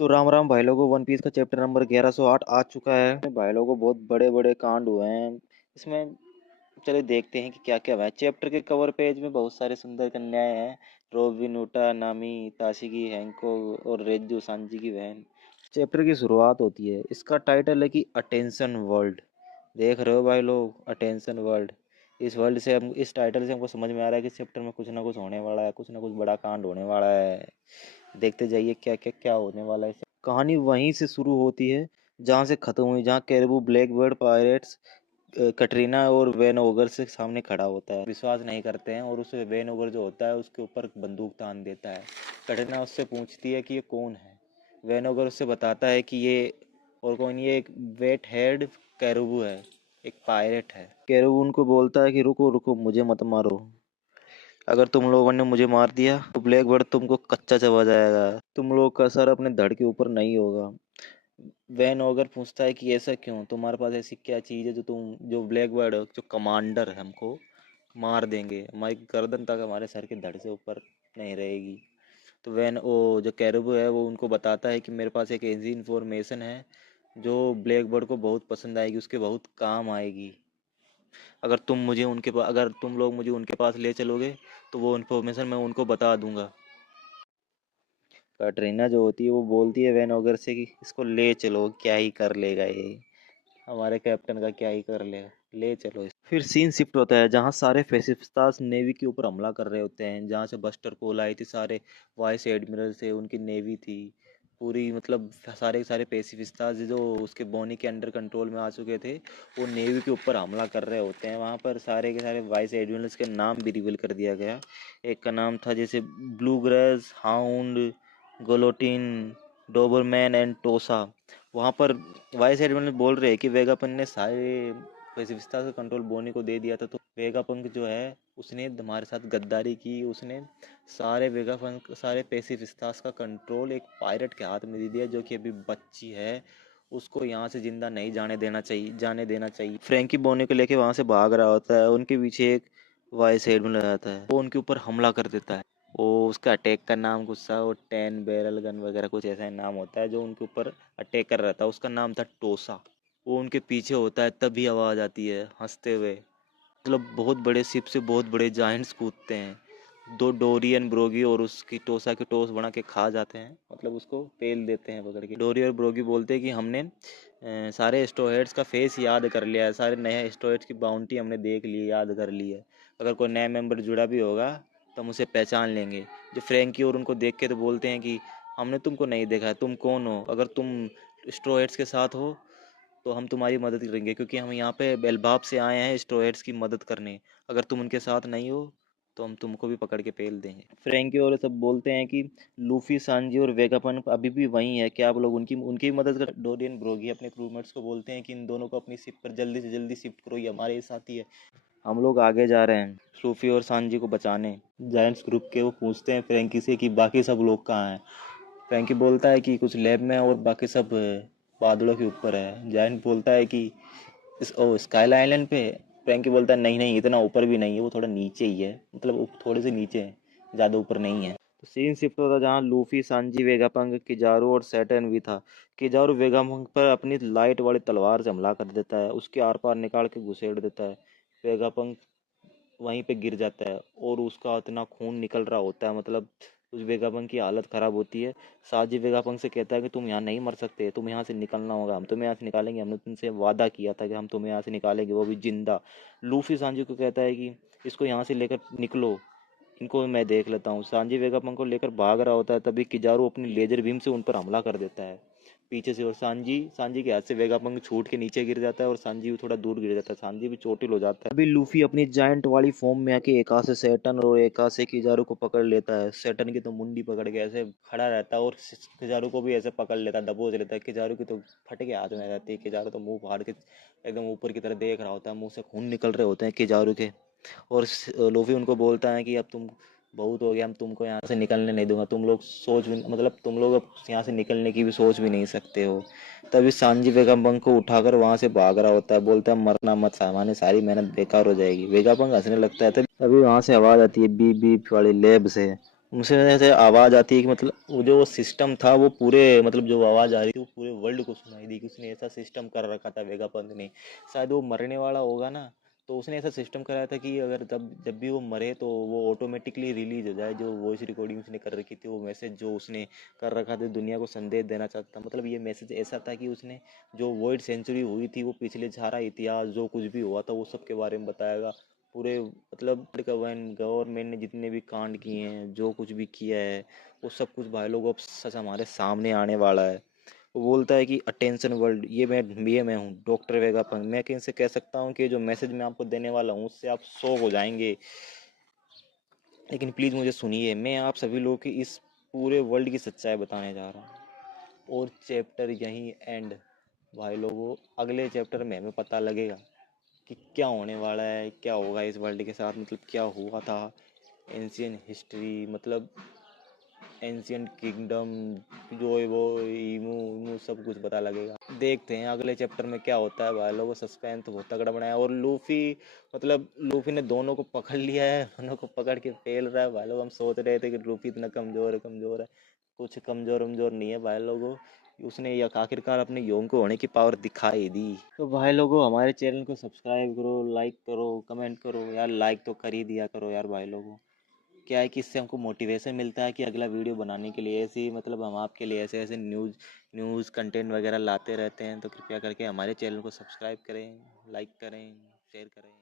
तो राम राम भाई लोगों, वन पीस का चैप्टर नंबर 1108 आ चुका है। भाई लोगों बहुत बड़े बड़े कांड हुए हैं इसमें। चलिए देखते हैं कि क्या क्या हुआ है। चैप्टर के कवर पेज में बहुत सारे सुंदर कन्याएं हैं। रोबिन, उटा, नामी, ताशिकी, हैंको और रेजू, सांजी की बहन। चैप्टर की शुरुआत होती है। इसका टाइटल है कि अटेंशन वर्ल्ड। देख रहे हो भाई लोग, अटेंशन वर्ल्ड। इस वर्ल्ड से हम, इस टाइटल से हमको समझ में आ रहा है कि चैप्टर में कुछ ना कुछ होने वाला है, कुछ ना कुछ बड़ा कांड होने वाला है। देखते जाइए क्या क्या क्या होने वाला है। कहानी वहीं से शुरू होती है जहाँ से खत्म हुई, जहाँ कैरबू ब्लैकबर्ड पायरेट्स कटरीना और वैन ओगर से सामने खड़ा होता है। विश्वास नहीं करते हैं और उसे वैन ओगर जो होता है उसके ऊपर बंदूक तान देता है। कटरीना उससे पूछती है कि ये कौन है। वैन ओगर उससे बताता है कि ये और कौन, ये एक वेट हेड कैरबू है, एक पायरेट है। कैरबू उनको बोलता है कि रुको रुको, मुझे मत मारो। अगर तुम लोगों ने मुझे मार दिया तो ब्लैक बर्ड तुमको कच्चा चबा जाएगा। तुम लोग का सर अपने धड़ के ऊपर नहीं होगा। वैन ओगर पूछता है कि ऐसा क्यों, तुम्हारे पास ऐसी क्या चीज़ है जो तुम, जो ब्लैक बर्ड जो कमांडर है, हमको मार देंगे, हमारी गर्दन तक हमारे सर के धड़ से ऊपर नहीं रहेगी। तो वैन वो जो कैरबू है वो उनको बताता है कि मेरे पास एक ऐसी इंफॉर्मेशन है जो ब्लैक बर्ड को बहुत पसंद आएगी, उसके बहुत काम आएगी। अगर तुम लोग मुझे उनके पास ले चलोगे तो वो इन्फॉर्मेशन मैं उनको बता दूंगा। कटरीना जो होती है वो बोलती है वैन ओगर से कि इसको ले चलो, क्या ही कर लेगा ये, हमारे कैप्टन का क्या ही कर लेगा, ले चलो इस। फिर सीन शिफ्ट होता है जहाँ सारे फेसिस्तास नेवी के ऊपर हमला कर रहे होते हैं, जहाँ से बस्टर कोल आई थी, सारे वाइस एडमिरल से उनकी नेवी थी पूरी, मतलब सारे के सारे पेसिफिस्तास जो उसके बोनी के अंडर कंट्रोल में आ चुके थे, वो नेवी के ऊपर हमला कर रहे होते हैं। वहाँ पर सारे के सारे वाइस एडमिरल्स के नाम भी रिवील कर दिया गया। एक का नाम था जैसे ब्लू ग्रेस, हाउंड, गोलोटिन, डोबरमैन एंड टोसा। वहाँ पर वाइस एडमिरल बोल रहे हैं कि वेगापन ने सारे पेसिफिस्ता का कंट्रोल बोनी को दे दिया था, तो वेगापंक जो है उसने हमारे साथ गद्दारी की, उसने सारे वेगापंक, सारे पेसिफिस्तास का कंट्रोल एक पायलट के हाथ में दे दिया जो कि अभी बच्ची है, उसको यहाँ से जिंदा नहीं जाने देना चाहिए। फ्रैंकी बोनी को लेके वहाँ से भाग रहा होता है, उनके पीछे एक वाइस एडमिरल आता है, वो उनके ऊपर हमला कर देता है। वो उसका अटैक का नाम कुछ सा, वो 10 बैरल गन वगैरह कुछ ऐसा ही नाम होता है जो उनके ऊपर अटैक कर रहा था, उसका नाम था टोसा। वो उनके पीछे होता है, तभी आवाज़ आती है हंसते हुए, मतलब बहुत बड़े शिप से बहुत बड़े जायंट्स कूदते हैं। दो डोरियन, ब्रोगी और उसकी टोसा की टोस बना के खा जाते हैं, मतलब उसको पेल देते हैं पकड़ के। डोरी और ब्रोगी बोलते हैं कि हमने सारे स्टोहेड्स का फेस याद कर लिया है, सारे नए स्टोहेड्स की बाउंटी हमने देख ली है, याद कर ली है। अगर कोई नया मेंबर जुड़ा भी होगा तो हम उसे पहचान लेंगे। जो फ्रैंकी और उनको देख के तो बोलते हैं कि हमने तुमको नहीं देखा है, तुम कौन हो, अगर तुम स्ट्रोहेड्स के साथ हो तो हम तुम्हारी मदद करेंगे, क्योंकि हम यहाँ पे बेलबाब से आए हैं स्ट्रोहेड्स की मदद करने। अगर तुम उनके साथ नहीं हो तो हम तुमको भी पकड़ के पेल देंगे। फ्रैंकी और सब बोलते हैं कि लूफी, सांजी और वेगापन अभी भी वहीं है, क्या आप लोग उनकी उनकी मदद कर। डोरियन ब्रोगी अपने क्रूमेट्स को बोलते हैं कि इन दोनों को अपनी शिप पर जल्दी से जल्दी शिफ्ट करो, ये हमारे साथी है, हम लोग आगे जा रहे हैं सूफी और सांजी को बचाने। जायंट्स ग्रुप के वो पूछते हैं फ्रैंकी से कि बाकी सब लोग कहाँ हैं। फ्रैंकी बोलता है कि कुछ लैब में और बाकी सब बादलों के ऊपर है। जायंट बोलता है कि स्काई आइलैंड पे। फ्रैंकी बोलता है नहीं नहीं, इतना ऊपर भी नहीं है, वो थोड़ा नीचे ही है, मतलब वो थोड़े से नीचे है, ज़्यादा ऊपर नहीं है। तो सीन शिफ्ट होता जहाँ लूफी, सांजी, वेगापंक, किजारू और सैटर्न भी था। किजारू वेगापंक पर अपनी लाइट वाली तलवार से हमला कर देता है, उसके आर पार निकाल के घुसेड़ देता है। वेगापंक वहीं पे गिर जाता है और उसका इतना खून निकल रहा होता है, मतलब उस वेगापंक की हालत खराब होती है। साजी वेगापंक से कहता है कि तुम यहाँ नहीं मर सकते, तुम यहाँ से निकलना होगा, हम तुम्हें यहाँ से निकालेंगे, हमने तुमसे वादा किया था कि हम तुम्हें यहाँ से निकालेंगे, वो भी जिंदा। लूफी सांजी को कहता है कि इसको यहाँ से लेकर निकलो, इनको मैं देख लेता हूँ। सांजी वेगापंक को लेकर भाग रहा होता है, तभी किजारू अपनी लेजर बीम से उन पर हमला कर देता है पीछे से, और सांजी सांजी के हाथ से वेगापंक छूट के नीचे गिर जाता है और सांजी भी थोड़ा दूर गिर जाता है, सांजी भी चोटिल हो जाता है। अभी लूफी अपनी जायंट वाली फॉर्म में आके एका से सैटर्न और एका से किजारू को पकड़ लेता है। सैटर्न की तो मुंडी पकड़ के ऐसे खड़ा रहता है और किजारू को भी ऐसे पकड़ लेता है, दबोच लेता है। किजारू की तो फट के हाथ में रहती है, किजारू तो मुंह फाड़ के एकदम ऊपर की तरफ देख रहा होता है, मुंह से खून निकल रहे होते हैं किजारू के। और लूफी उनको बोलता है कि अब तुम बहुत हो गया, हम तुमको यहाँ से निकलने नहीं दूंगा, तुम लोग सोच भी, मतलब तुम लोग अब यहाँ से निकलने की भी सोच भी नहीं सकते हो। तभी सांजी वेगापंक को उठाकर वहां से भाग रहा होता है, बोलता है मरना मत, सामान्य सारी मेहनत बेकार हो जाएगी। वेगापंक हंसने लगता है। तभी वहां से आवाज आती है बीप बीप वाली लैब से। उनसे ऐसे आवाज़ आती है कि मतलब वो जो सिस्टम था वो पूरे मतलब जो आवाज़ आ रही थी वो पूरे वर्ल्ड को सुनाई दी कि उसने ऐसा सिस्टम कर रखा था वेगापंत ने। शायद वो मरने वाला होगा ना, तो उसने ऐसा सिस्टम कराया था कि अगर जब जब भी वो मरे तो वो ऑटोमेटिकली रिलीज हो जाए, जो वॉइस रिकॉर्डिंग उसने कर रखी थी, वो मैसेज जो उसने कर रखा था दुनिया को संदेश देना चाहता था। मतलब ये मैसेज ऐसा था कि उसने जो वर्ल्ड सेंचुरी हुई थी वो पिछले सारा इतिहास जो कुछ भी हुआ था वो सब के बारे में बताएगा। पूरे मतलब गवर्नमेंट ने जितने भी कांड किए हैं, जो कुछ भी किया है, वो सब कुछ भाई लोग अब सच हमारे सामने आने वाला है। वो बोलता है कि अटेंशन वर्ल्ड, ये मैं हूँ डॉक्टर वेगापन। मैं किन से कह सकता हूँ कि जो मैसेज मैं आपको देने वाला हूँ उससे आप शॉक हो जाएंगे, लेकिन प्लीज़ मुझे सुनिए। मैं आप सभी लोगों की इस पूरे वर्ल्ड की सच्चाई बताने जा रहा हूँ, और चैप्टर यहीं एंड। भाई लोगों, अगले चैप्टर में हमें पता लगेगा कि क्या होने वाला है, क्या होगा इस वर्ल्ड के साथ, मतलब क्या हुआ था। एंशियंट हिस्ट्री, मतलब एंशियंट किंगडम, जो है वो ईमू ईमू सब कुछ पता लगेगा। देखते हैं अगले चैप्टर में क्या होता है भाई लोगों। सस्पेंस तो बहुत तगड़ा बनाया, और लूफी, मतलब लूफी ने दोनों को पकड़ लिया है, दोनों को पकड़ के फेल रहा है भाई लोग। हम सोच रहे थे कि लूफी इतना कमजोर है, कमजोर है, कुछ कमजोर कमजोर नहीं है भाई लोगों। उसने या आखिरकार अपने योंग को होने की पावर दिखा ही दी। तो भाई लोगों, हमारे चैनल को सब्सक्राइब करो, लाइक करो, कमेंट करो यार। लाइक तो कर ही दिया करो यार भाई लोगों। क्या है कि इससे हमको मोटिवेशन मिलता है कि अगला वीडियो बनाने के लिए। ऐसे ही मतलब हम आपके लिए ऐसे ऐसे न्यूज़ कंटेंट वगैरह लाते रहते हैं। तो कृपया करके हमारे चैनल को सब्सक्राइब करें, लाइक करें, शेयर करें।